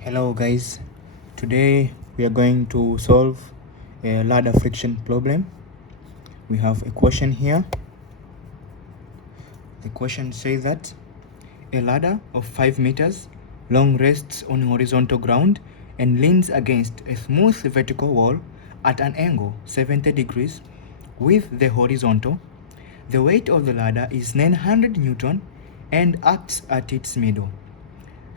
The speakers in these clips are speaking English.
Hello guys, today we are going to solve a ladder friction problem. We have a question here. The question says that a ladder of 5 meters long rests on horizontal ground and leans against a smooth vertical wall at an angle 70 degrees with the horizontal. The weight of the ladder is 900 Newton and acts at its middle.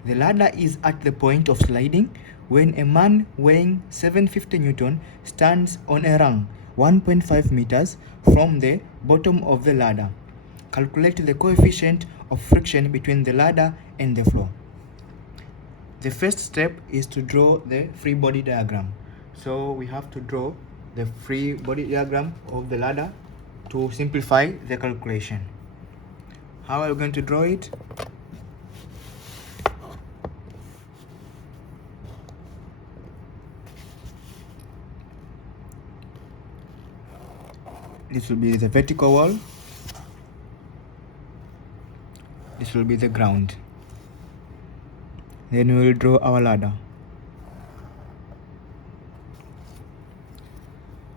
The ladder is at the point of sliding when a man weighing 750 Newton stands on a rung 1.5 meters from the bottom of the ladder. Calculate the coefficient of friction between the ladder and the floor. The first step is to draw the free body diagram. So we have to draw the free body diagram of the ladder to simplify the calculation. How are we going to draw it? This will be the vertical wall. This will be the ground. Then we will draw our ladder.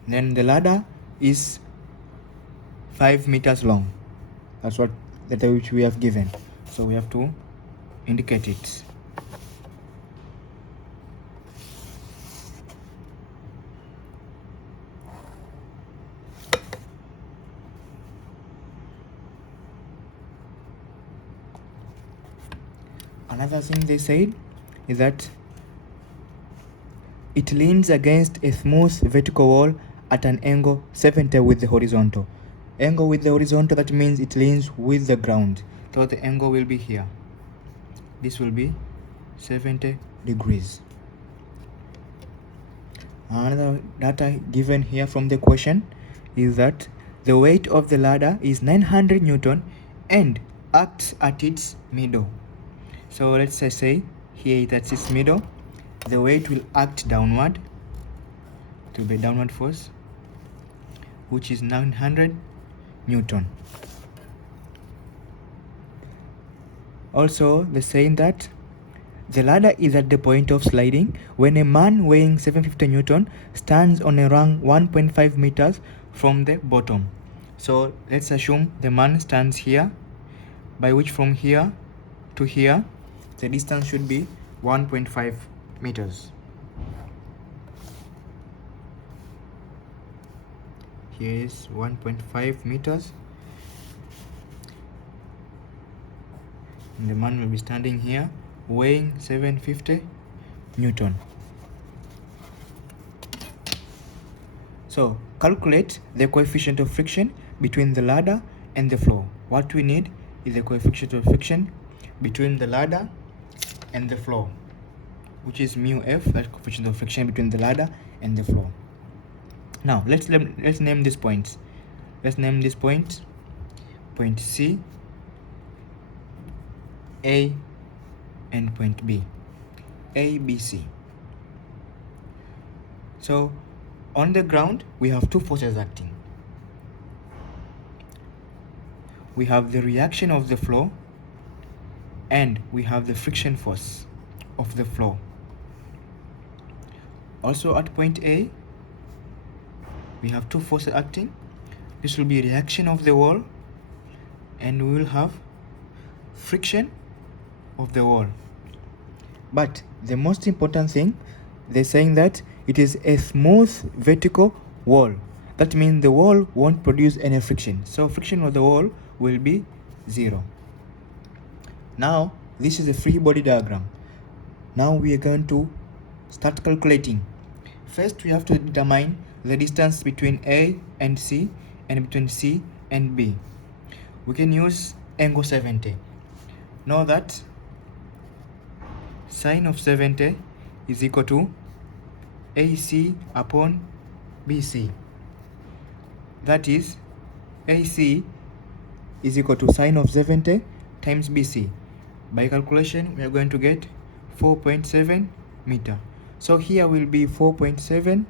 Then the ladder is 5 meters long. That's what which we have given. So we have to indicate it. Another thing they said is that it leans against a smooth vertical wall at an angle 70 with the horizontal. Angle with the horizontal, that means it leans with the ground. So the angle will be here. This will be 70 degrees. Another data given here from the question is that the weight of the ladder is 900 Newton and acts at its middle. So let's say here that's its middle. The weight will act downward. It will be downward force, which is 900 Newton. Also, they're saying that the ladder is at the point of sliding when a man weighing 750 Newton stands on a rung 1.5 meters from the bottom. So let's assume the man stands here, by which from here to here the distance should be 1.5 meters. Here is 1.5 meters. And the man will be standing here weighing 750 Newton. So calculate the coefficient of friction between the ladder and the floor. What we need is the coefficient of friction between the ladder and the floor, which is mu f, that's coefficient of friction between the ladder and the floor. Now let's name these points. Let's name this point C, A, and point B, A, B, C. So on the ground we have two forces acting. We have the reaction of the floor and we have the friction force of the floor. Also at point A we have two forces acting. This will be reaction of the wall and we will have friction of the wall. But the most important thing, they're saying that it is a smooth vertical wall. That means the wall won't produce any friction. So friction of the wall will be 0. Now this is a free body diagram. Now we are going to start calculating. First we have to determine the distance between A and C and between C and B. We can use angle 70. Know that sine of 70 is equal to AC upon BC. That is AC is equal to sine of 70 times BC. By calculation we are going to get 4.7 meter. So here will be 4.7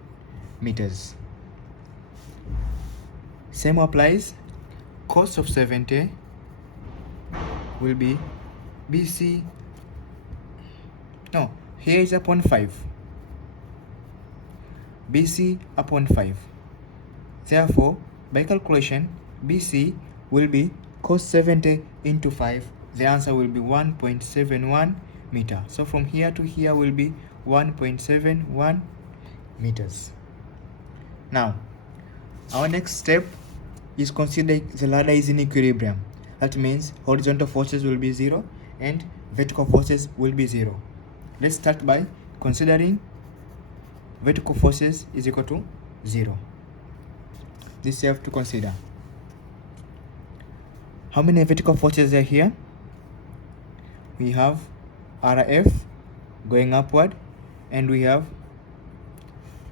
meters. Same applies. Cos of 70 will be BC. No, Here is upon 5. BC upon 5. Therefore, by calculation, BC will be cos 70 into 5. The answer will be 1.71 meter. So from here to here will be 1.71 meters. Now, our next step is consider the ladder is in equilibrium. That means horizontal forces will be 0 and vertical forces will be 0. Let's start by considering vertical forces is equal to 0. This you have to consider. How many vertical forces are here? We have RF going upward, and we have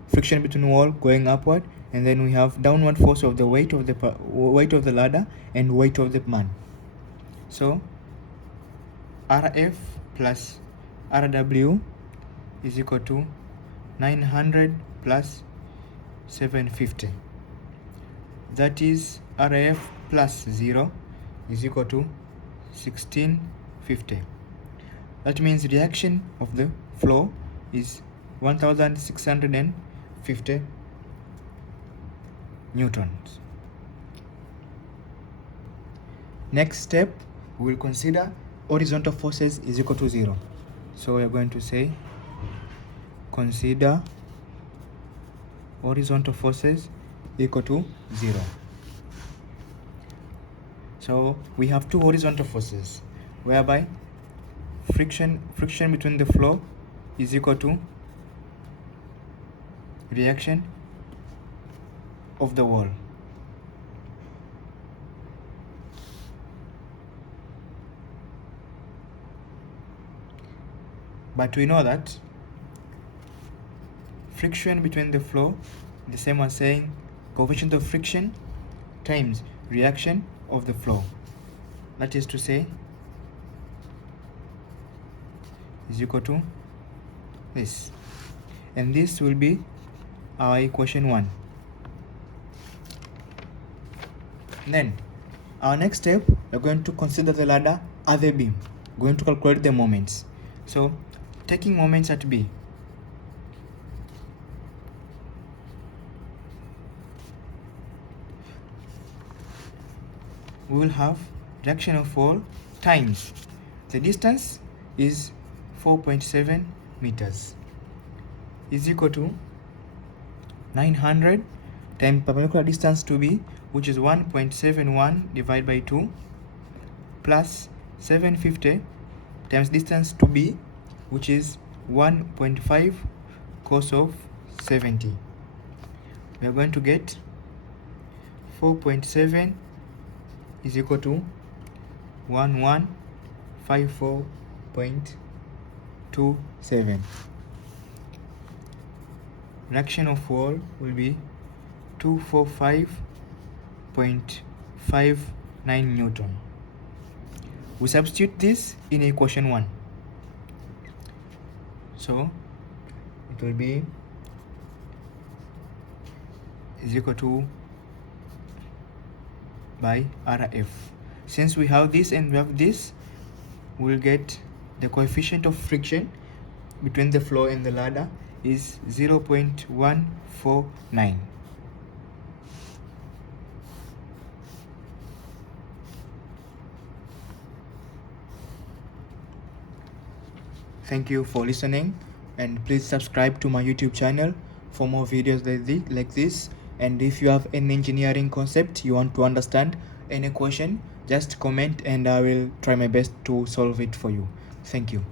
friction between wall going upward, and then we have downward force of the weight of the ladder and weight of the man. So RF plus RW is equal to 900 plus 750. That is RF plus 0 is equal to 1650. That means reaction of the flow is 1650 newtons. Next step, we will consider horizontal forces is equal to 0. So we are going to say consider horizontal forces equal to 0. So we have two horizontal forces, whereby friction between the flow is equal to reaction of the wall. But we know that friction between the flow, the same as saying coefficient of friction times reaction of the flow. That is to say, is equal to this. And this will be our equation 1. Then, our next step, we're going to consider the ladder as a beam. We're going to calculate the moments. So, taking moments at B, we will have reaction of fall times the distance is 4.7 meters is equal to 900 times perpendicular distance to B, which is 1.71 divided by 2, plus 750 times distance to B, which is 1.5 cos of 70. We are going to get 4.7 is equal to 1154.27. Reaction of wall will be 245.59 Newton. We substitute this in equation 1. So it will be is equal to by RF. Since we have this and we have this, we'll get the coefficient of friction between the floor and the ladder is 0.149. Thank you for listening, and please subscribe to my YouTube channel for more videos like this. And if you have any engineering concept you want to understand, any question, just comment and I will try my best to solve it for you. Thank you.